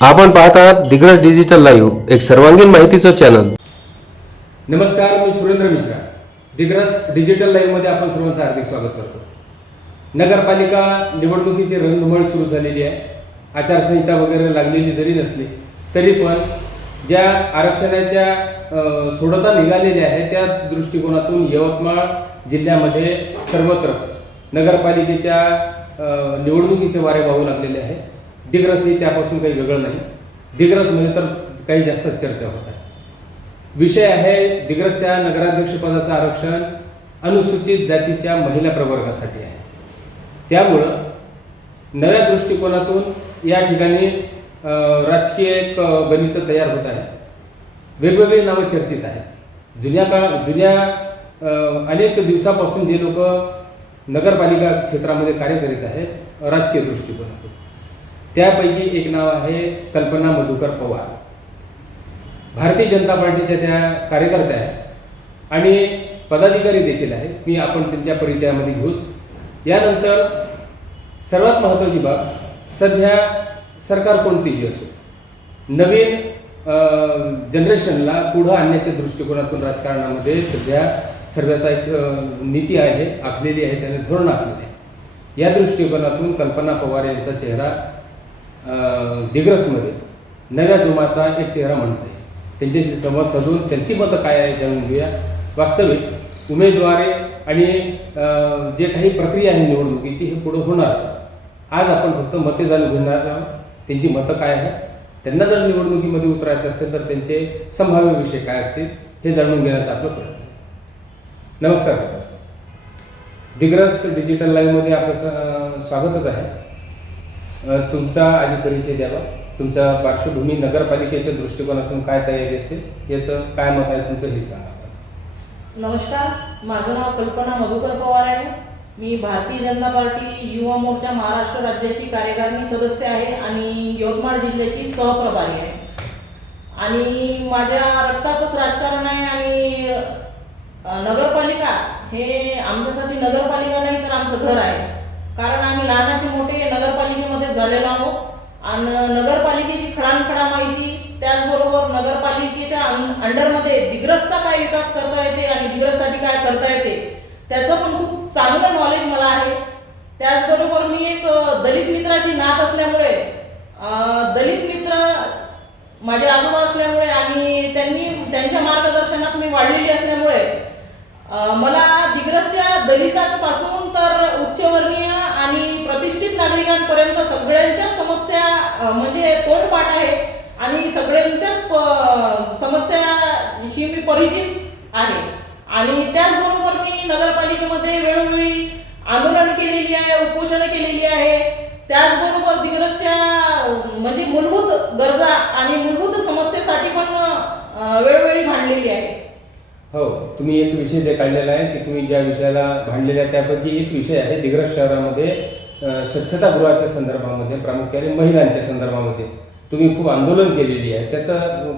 आपण पाहत आहात दिग्रज डिजिटल लाईव्ह एक सर्वांगीण माहितीचं चॅनल नमस्कार मी सुरेंद्र मिश्रा. दिग्रस डिजिटल लाईव्हमध्ये आपण सर्वांचं हार्दिक स्वागत करतो. नगरपालिका निवडणुकीची रणधुमळ सुरू झालेली आहे. आचारसंहिता वगैरे लागलेली जरी नसली तरी पण ज्या आरक्षणाच्या सोडता निघालेल्या आहे त्या दृष्टिकोनातून यवतमाळ जिल्ह्यामध्ये सर्वत्र नगरपालिकेच्या निवडणुकीचे वारे वाहू लागलेले आहे दिग्रसही त्यापासून काही वेगळं नाही. दिग्रस म्हणजे तर काही जास्त चर्चा होत आहे. विषय आहे दिग्रजच्या नगराध्यक्षपदाचं आरक्षण अनुसूचित जातीच्या महिला प्रवर्गासाठी आहे. त्यामुळं नव्या दृष्टिकोनातून या ठिकाणी राजकीय एक गणित तयार होत आहे. वेगवेगळी नावं चर्चित आहेत. जुन्या काळ जुन्या अनेक दिवसापासून जे लोक नगरपालिका क्षेत्रामध्ये कार्य करीत आहेत राजकीय दृष्टिकोनातून. त्यापैकी एक नाव आहे कल्पना मधुकर पवार. भारतीय जनता पार्टीच्या त्या कार्यकर्त्या आहेत. आणि पदाधिकारी देखील आहेत. मी आपण त्यांच्या परिचयामध्ये घेऊस यानंतर सर्वात महत्त्वाची बाब सध्या सरकार कोणतीही असो नवीन जनरेशनला पुढं आणण्याच्या दृष्टिकोनातून राजकारणामध्ये सध्या सर्वाचा एक नीती आहे आखलेली आहे त्याने धोरण आखलेले आहे. या दृष्टिकोनातून कल्पना पवार यांचा चेहरा दिग्रसमध्ये नव्या जोमाचा एक चेहरा म्हणत आहे त्यांच्याशी संवाद साधून त्यांची मतं काय आहे जाणून घेऊया वास्तविक उमेदवारी आणि जे काही प्रक्रिया आहे निवडणुकीची हे पुढं होणारच. आज आपण फक्त मते जाणून घेणार आहोत. त्यांची मतं काय आहे त्यांना जर निवडणुकीमध्ये उतरायचं असेल तर त्यांचे संभाव्य विषय काय असतील हे जाणून घेण्याचा आपला प्रयत्न नमस्कार. दिग्रस डिजिटल लाईव्हमध्ये आपलं स्वागतच आहे. तुमचा आधी परिचय द्यावा. तुमचा पार्श्वभूमी नगरपालिकेच्या दृष्टिकोनातून काय तयारी असेल याचं काय मत आहे तुमचं हे सांगा. नमस्कार माझं नाव कल्पना मधुकर पवार आहे. मी भारतीय जनता पार्टी युवा मोर्चा महाराष्ट्र राज्याची कार्यकारिणी सदस्य आहे आणि यवतमाळ जिल्ह्याची सहप्रभारी आहे. आणि माझ्या रक्तातच राजकारण आहे आणि नगरपालिका हे आमच्यासाठी नगरपालिका नाही तर आमचं घर आहे. कारण आम्ही लहानाचे मोठे नगरपालिकेमध्ये झालेलो आहोत. आणि नगरपालिकेची खडानखडा माहिती त्याचबरोबर नगरपालिकेच्या अंडरमध्ये दिग्रसचा काय विकास करता येते आणि दिग्रससाठी काय करता येते त्याचं पण खूप चांगलं नॉलेज मला आहे. त्याचबरोबर मी एक दलित मित्राची नात असल्यामुळे दलित मित्र माझे आजोबा असल्यामुळे आणि त्यांनी त्यांच्या मार्गदर्शनात मी वाढलेली असल्यामुळे मला दिग्रसच्या दलितांपासून तर उच्चवर्णीय आणि प्रतिष्ठित नागरिकांपर्यंत सगळ्यांच्याच समस्या म्हणजे तोंडपाठ आहे आणि सगळ्यांच्याच समस्याशी मी परिचित आहे. आणि त्याचबरोबर मी नगरपालिकेमध्ये वेळोवेळी आंदोलन केलेली आहे उपोषणं केलेली आहे. त्याचबरोबर दिग्रसच्या म्हणजे मूलभूत गरजा आणि मूलभूत समस्येसाठी पण अं, वेळोवेळी भांडलेली आहे हो तुम्ही एक विषय जे काढलेला आहे की तुम्ही ज्या विषयाला भांडलेला त्यापैकी एक विषय आहे दिग्रज शहरामध्ये स्वच्छतागृहाच्या संदर्भामध्ये प्रामुख्याने महिलांच्या संदर्भामध्ये. तुम्ही खूप आंदोलन केलेली आहे. त्याचा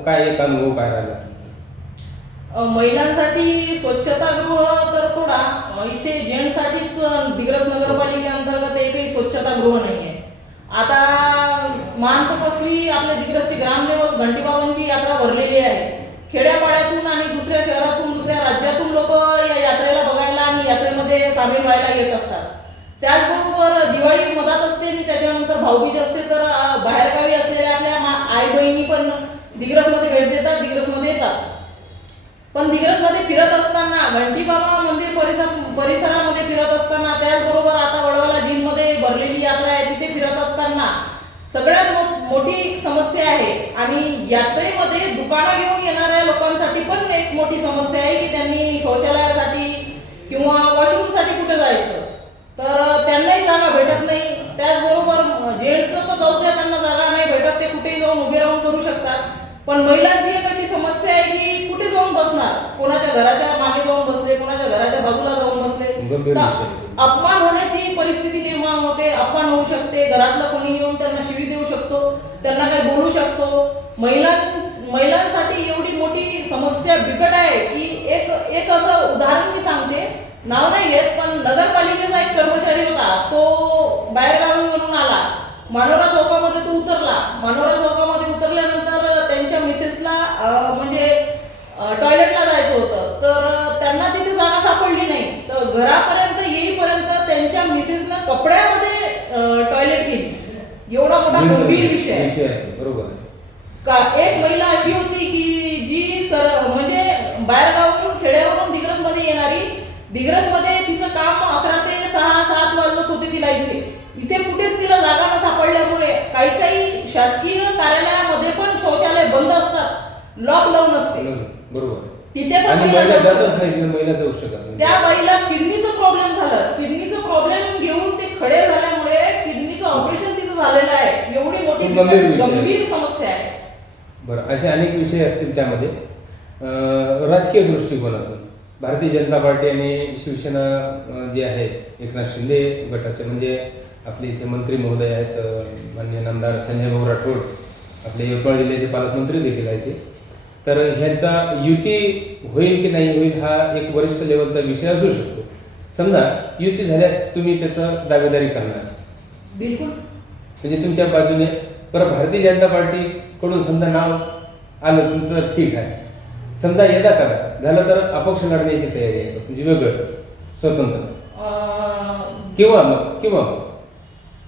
काय एक अनुभव काय राहिला तुमचा? महिलांसाठी स्वच्छतागृह तर सोडा इथे जेंट्ससाठीच दिग्रस नगरपालिकेअंतर्गत एकही स्वच्छतागृह नाही आहे आता महान तपासवी आपल्या दिग्रसची ग्रामदेवत घंटीबाबांची यात्रा भरलेली आहे. खेड्यापाड्यातून आणि दुसऱ्या शहरातून दुसऱ्या राज्यातून लोक या यात्रेला बघायला आणि यात्रेमध्ये सामील व्हायला येत असतात. त्याचबरोबर दिवाळी मधात असते आणि त्याच्यानंतर भाऊबीज असते तर बाहेरगावी असलेल्या आपल्या मा- आई बहिणी पण दिग्रसमध्ये भेट देतात दिग्रसमध्ये येतात. पण दिग्रसमध्ये फिरत असताना घंटीबाबा मंदिर परिसर परिसरामध्ये फिरत असताना त्याचबरोबर आता वडवाला जिनमध्ये भरलेली यात्रा आहे तिथे फिरत असताना सगळ्यात मो- मोठी समस्या आहे आणि यात्रेमध्ये दुकानं घेऊन येणाऱ्या लोकांसाठी पण एक मोठी समस्या आहे की त्यांनी शौचालयासाठी किंवा वॉशरूमसाठी कुठे जायचं. तर त्यांनाही जागा भेटत नाही. त्याचबरोबर जेंट्सचं तर जाऊ द्या त्यांना जागा नाही भेटत. ते कुठेही जाऊन उभे राहून करू शकतात. पण महिलांची एक अशी समस्या आहे की कुठे जाऊन बसणार? कोणाच्या घराच्या मागे जाऊन बसले कोणाच्या घराच्या बाजूला जाऊन बसले. अपमान होण्याची परिस्थिती निर्माण होते अपमान होऊ शकते. घरातलं कोणी येऊन त्यांना शिवी देऊ शकतो. त्यांना काही बोलू शकतो? महिलां महिलांसाठी एवढी मोठी समस्या बिकट आहे की एक एक असं उदाहरण मी सांगते. नाव नाही येत पण नगरपालिकेचा एक कर्मचारी होता. तो बाहेरगावीवरून आला. मानोरा चौकामध्ये तो उतरला. मानोरा चौकामध्ये उतरल्यानंतर त्यांच्या मिसेसला म्हणजे टॉयलेटला जायचं होतं. तर त्यांना तिथे जागा सापडली नाही. तर घरापर्यंत येईपर्यंत त्यांच्या मिसेसनं कपड्या आहे विषय आहे बरोबर. का एक महिला अशी होती की जी सर म्हणजे बाहेरगावावरून खेड्यावरून दिग्रसमध्ये येणारी दिग्रसमध्ये तिचं काम अकरा ते सहा सात वाजत होते तिला इथे इथे कुठेच तिला जागा न सापडल्यामुळे काही काही शासकीय कार्यालयामध्ये पण शौचालय बंद असतात लॉक लावून असते बरोबर. तिथे पण महिला जाऊ शकत. त्या बाईला किडनीचं प्रॉब्लेम झालं किडनीचं प्रॉब्लेम घेऊन ते खडे झाल्यामुळे किडनीचं ऑपरेशन तिचं झालेलं आहे एवढी मोठी खूप गंभीर विषय. आहे. गंभीर समस्या आहे. बरं असे अनेक विषय असतील त्यामध्ये. अं, राजकीय दृष्टिकोनातून भारतीय जनता पार्टी आणि शिवसेना अं, जे आहे एकनाथ शिंदे गटाचे म्हणजे आपले इथे मंत्री महोदय आहेत अं, माननीय नामदार संजय भाऊ राठोड आपले यवतमाळ जिल्ह्याचे पालकमंत्री देखील आहेत ते. तर ह्यांचा युती होईल की नाही होईल हा एक वरिष्ठ लेवलचा विषय असू शकतो. समजा युती झाल्यास तुम्ही त्याचं दावेदारी करणार. बिलकुल. म्हणजे तुमच्या बाजूने बरं भारतीय जनता पार्टी कडून समजा नाव आलं तुमचं ठीक आहे. समजा यदा करा झालं तर अपक्ष लढण्याची तयारी आहे. म्हणजे वेगळं स्वतंत्र. किंवा मग किंवा मग.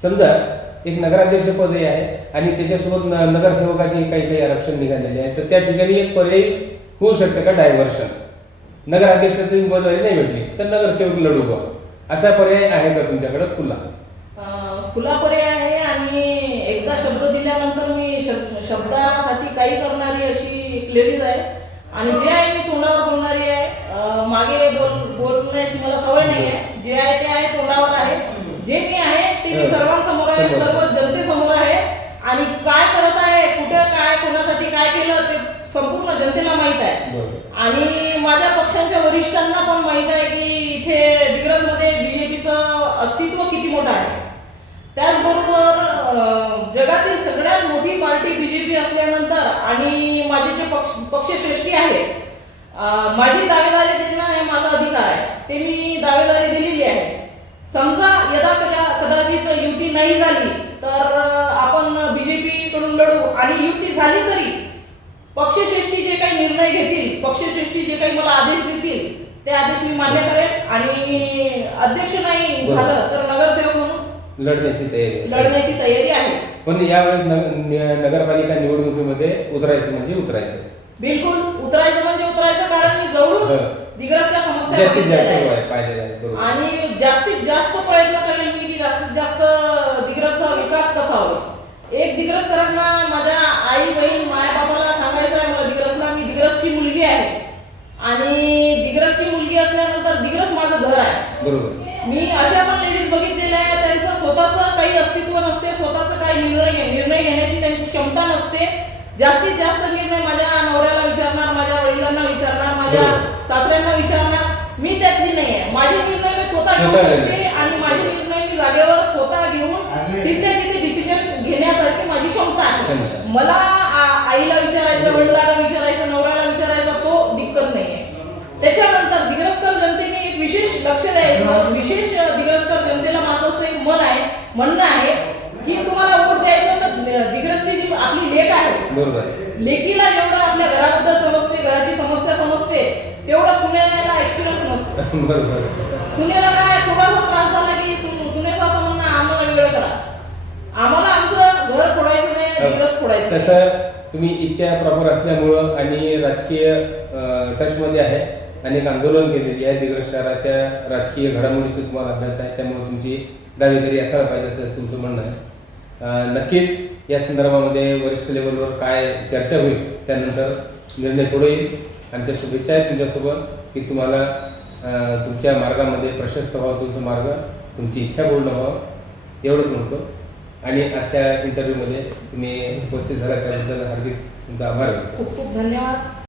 समजा एक नगराध्यक्ष पदही आहे आणि त्याच्यासोबत न- नगरसेवकाचे काही काही आरक्षण निघालेले आहे तर त्या ठिकाणी एक पर्याय होऊ शकतं का? डायव्हर्शन नगराध्यक्षाची उमेदवारी नाही भेटली तर नगरसेवक लढू बा असा पर्याय आहे का तुमच्याकडे? खुला. खुला पर्याय आहे आणि एकदा शब्द दिल्यानंतर मी शब- शब्दासाठी काही करणारी अशी एक लेडीज आहे. आणि जे आहे मी तोंडावर बोलणारी आहे. मागे बोल बोलण्याची मला सवय नाही आहे. जे आहे ते आहे तोंडावर आहे. जे मी आहे ते मी हं. सर्वांसमोर आहे. सर्व जनतेसमोर आहे. आणि काय करत आहे कुठे काय कोणासाठी काय केलं ते संपूर्ण जनतेला माहीत आहे. आणि माझ्या पक्षांच्या वरिष्ठांना पण माहीत आहे की इथे दिग्रजमध्ये बीजेपीचं अस्तित्व किती मोठं आहे. त्याचबरोबर जगातील सगळ्यात मोठी पार्टी बीजेपी असल्यानंतर आणि माझे जे पक्ष पक्षश्रेष्ठी आहे माझी दावेदारी देणं हे माझा अधिकार आहे. ते मी दावेदारी दिलेली आहे. समजा यदा कदा कदाचित युती नाही झाली तर आपण बीजेपी कडून लढू आणि युती झाली तरी पक्षश्रेष्ठी जे काही निर्णय घेतील पक्षश्रेष्ठी जे काही मला आदेश देतील ते आदेश मी मान्य करेन आणि अध्यक्ष नाही झालं तर लढण्याची तयारी आहे. लढण्याची तयारी आहे. पण यावेळेस नग- न- नगरपालिका निवडणुकीमध्ये उतरायचं म्हणजे उतरायचं. बिलकुल उतरायचं म्हणजे उतरायचं कारण मी जवळून बरं. दिग्रसच्या समस्या जास्तीत बघितलेल्या जास्त आहेत. वय पाहिलेलं आहे बरोबर. आणि जास्तीत जास्त प्रयत्न करेल मी की जास्तीत जास्त दिग्रसचा विकास कसा होईल. एक दिग्रसकरांना माझ्या आई बहीण माया बाबाला सांगायचं आहे मला दिग्रसला मी दिग्रसची मुलगी आहे. आणि दिग्रसची मुलगी असल्यानंतर दिग्रस माझं घर आहे. बरोबर. मी अशा पण लेडीज बघितलेल्या त्यांचं स्वतःचं काही अस्तित्व नसते स्वतःचं काही निर्णय निर्णय घेण्याची त्यांची क्षमता नसते. जास्तीत जास्त निर्णय माझ्या नवऱ्याला विचारणार माझ्या वडिलांना विचारणार माझ्या. सासऱ्यांना विचारणार. मी त्यातली नाही आहे माझे निर्णय मी स्वतः घेऊ शकते. आणि माझे निर्णय मी जागेवर स्वतः घेऊन तिथल्या तिथे डिसिजन घेण्यासारखी माझी क्षमता आहे. मला आईला विचारायचं वडिलाला विचारायचं नवऱ्याला विचारायचा तो दिक्कत नाहीये. त्याच्यानंतर दिग्रसकर जनतेने एक विशेष लक्ष द्यायचं. विशेष दिग्रसकर जनतेला माझं असं एक मन आहे म्हणणं आहे की तुम्हाला वोट द्यायचं तर अ, दिग्रसची जी आपली लेख आहे बरोबर लेकीला जेवढं आपल्या घराबद्दल समजते घराची समस्या समजते तेवढं सुनेला एक्सपिरियन्स नसतो बरोबर सुनेला काय थोडासा त्रास झाला की सुन- सुनेचं असं म्हणणं आम्हाला वेगळं करा. आम्हाला आमचं घर फोडायचं नाही दिग्रस फोडायचं. तसं तुम्ही इच्छा प्रॉपर असल्यामुळं आणि राजकीय टचमध्ये आहे. अनेक आंदोलन केलेली आहे. दिग्रस शहराच्या राजकीय घडामोडीचा तुम्हाला अभ्यास आहे. त्यामुळे तुमची दावेदारी असायला पाहिजे असं तुमचं म्हणणं आहे. नक्कीच या संदर्भामध्ये वरिष्ठ लेवलवर काय चर्चा होईल त्यानंतर निर्णय पुढे येईल. आमच्या शुभेच्छा आहेत तुमच्यासोबत की तुम्हाला तुमच्या मार्गामध्ये प्रशस्त व्हावं तुमचा मार्ग तुमची इच्छा पूर्ण व्हावं. एवढंच म्हणतो. आणि आजच्या इंटरव्ह्यूमध्ये तुम्ही उपस्थित झाला त्याबद्दल हार्दिक तुमचा आभार. खूप खूप धन्यवाद.